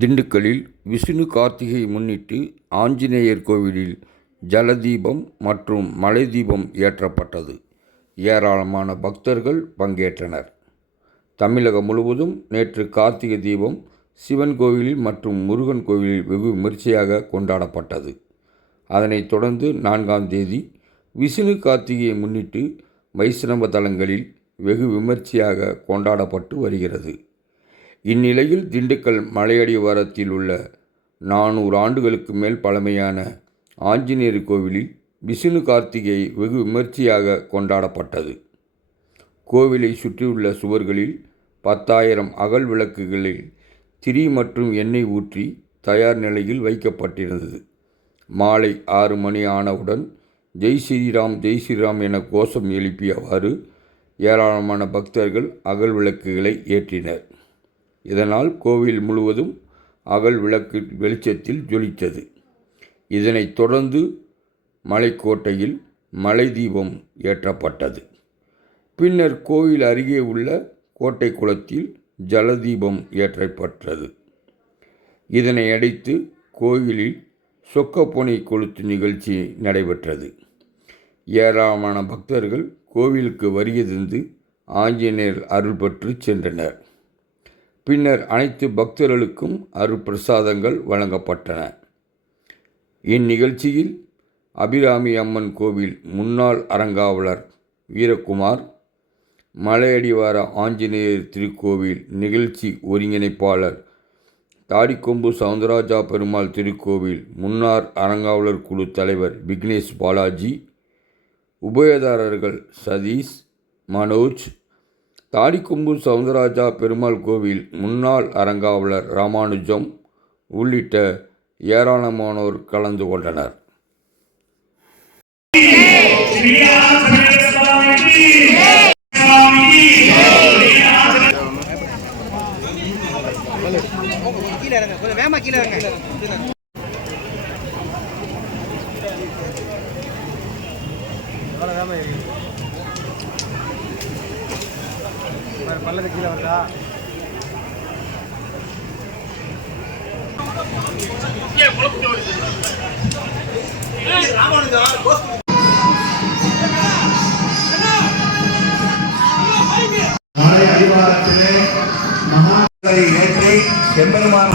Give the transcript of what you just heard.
திண்டுக்கல்லில் விஷ்ணு கார்த்திகை முன்னிட்டு ஆஞ்சநேயர் கோவிலில் ஜலதீபம் மற்றும் மலை தீபம் ஏற்றப்பட்டது. ஏராளமான பக்தர்கள் பங்கேற்றனர். தமிழகம் முழுவதும் நேற்று கார்த்திகை தீபம் சிவன் கோவிலில் மற்றும் முருகன் கோவிலில் வெகு விமர்சையாக கொண்டாடப்பட்டது. அதனைத் தொடர்ந்து 4ஆம் தேதி விஷ்ணு கார்த்திகையை முன்னிட்டு வைஷ்ணவ தலங்களில் வெகு விமர்சையாக கொண்டாடப்பட்டு வருகிறது. இந்நிலையில் திண்டுக்கல் மலையடிவாரத்தில் உள்ள 400 ஆண்டுகளுக்கு மேல் பழமையான ஆஞ்சநேயர் கோவிலில் விஷ்ணு கார்த்திகை வெகு விமர்சையாக கொண்டாடப்பட்டது. கோவிலை சுற்றியுள்ள சுவர்களில் 10,000 அகல் விளக்குகளில் திரி மற்றும் எண்ணெய் ஊற்றி தயார் நிலையில் வைக்கப்பட்டிருந்தது. மாலை 6 மணி ஆனவுடன் ஜெய் ஸ்ரீராம் ஜெய் ஸ்ரீராம் என கோஷம் எழுப்பியவாறு ஏராளமான பக்தர்கள் அகல் விளக்குகளை ஏற்றினர். இதனால் கோவில் முழுவதும் அகல் விளக்கு வெளிச்சத்தில் ஜொலித்தது. இதனைத் தொடர்ந்து மலைக்கோட்டையில் மலை தீபம் ஏற்றப்பட்டது. பின்னர் கோவில் அருகே உள்ள கோட்டை குளத்தில் ஜலதீபம் ஏற்றப்பட்டது. இதனை அடுத்து கோயிலில் சொக்கப்பொனை கொளுத்து நிகழ்ச்சி நடைபெற்றது. ஏராளமான பக்தர்கள் கோவிலுக்கு வருகை தந்து ஆஞ்சநேயர் அருள் பெற்று சென்றனர். பின்னர் அனைத்து பக்தர்களுக்கும் அருட்பிரசாதங்கள் வழங்கப்பட்டன. இந்நிகழ்ச்சியில் அபிராமி அம்மன் கோவில் முன்னாள் அறங்காவலர் வீரகுமார், மலையடிவார ஆஞ்சநேயர் திருக்கோவில் நிகழ்ச்சி ஒருங்கிணைப்பாளர் தாடிக்கொம்பு சவுந்தரராஜா பெருமாள் திருக்கோவில் முன்னாள் அறங்காவலர் குழு தலைவர் விக்னேஷ் பாலாஜி, உபயதாரர்கள் சதீஷ், மனோஜ், தாடிக்கொம்பு சவுந்தரராஜா பெருமாள் கோவில் முன்னாள் அறங்காவலர் ராமானுஜம் உள்ளிட்ட ஏராளமானோர் கலந்து கொண்டனர். பல்லது கீழே வந்தா அடிவாரத்திலே மகாங்களை ஏற்றி எம்பெருமான்